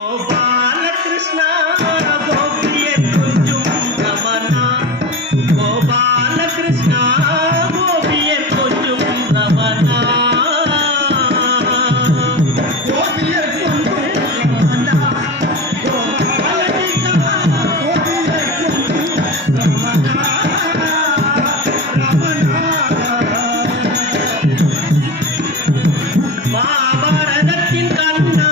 गोपाल कृष्णा गोपिये कुंजुम रमना गोपाल कृष्णा गोपिये कुंजुम रमना गोपिये कुंजुम रमना गोपाल कृष्णा गोपिये कुंजुम रमना महाभारतத்தின் கண்ணா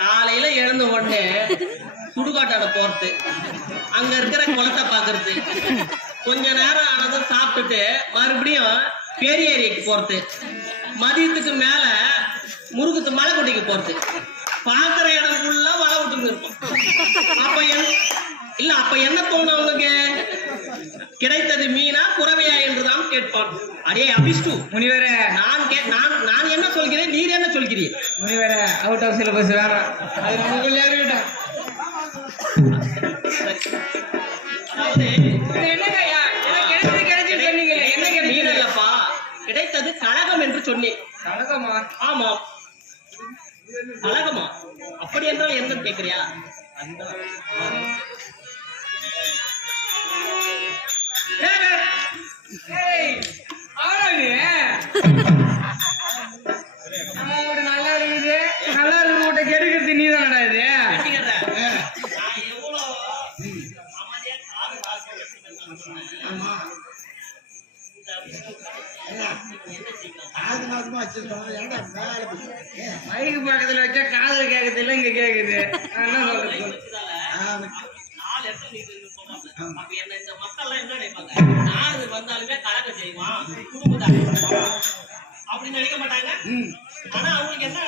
காலையில எழுந்த உடனே சுடுகாட்டான போறது, அங்க இருக்கிற குளத்தை பாக்குறது, கொஞ்ச நேரம் ஆனதும் சாப்பிட்டுட்டு மறுபடியும் பெரிய ஏரிக்கு போறது, மதியத்துக்கு மேல முருகத்து மலை கொட்டிக்கு போறது, பாக்குற இடம் ஃபுல்லா வலை விட்டு இருக்கும். அப்ப என்ன தோணும் அவனுக்கு? கிடைத்தது மீனா குறவையா என்றுதான் கேட்பான். அடே அபிஷ்டு முனிவரே, நான் என்ன சொல்கிறேன், நீர் என்ன சொல்கிறீர்? முனிவரே, அவுட் ஆஃப் சிலபஸ் வேற, அது நமக்குள்ள யாருக்கிட்ட என்னப்பா கிடைத்தது கழகம் என்று சொன்னேன். கழகமா? ஆமா, கழகமா? அப்படி என்றால் என்ன கேட்கிறியா? நல்லா இருக்குது, நல்லா இருக்கு, கெடுக்கிறது நீ தானடா இது. மைக்கு பக்கத்துல வச்சா காதுல கேக்குது இல்ல, இங்க கேக்குது. என்ன சொல்றது? இந்த மக்கள் எல்லாம் என்ன நினைப்பாங்க? நாடு வந்தாலுமே கலகம் செய்வான், அப்படின்னு நினைக்க மாட்டாங்க. ஆனா அவங்களுக்கு என்ன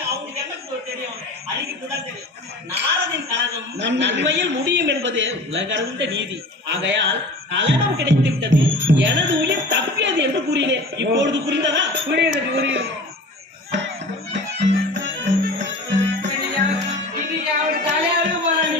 தெரியும்? அழிக்குதான் தெரியும். நாரதின் கலகம் நன்மையில் முடியும் என்பது உலகறிந்த நீதி. ஆகையால் கலகம் கிடைத்துவிட்டது, எனது உயிர் தப்பியது என்று கூறினேன். இப்பொழுது புரிந்ததா? புரியுது. தலையாவது போறாங்க.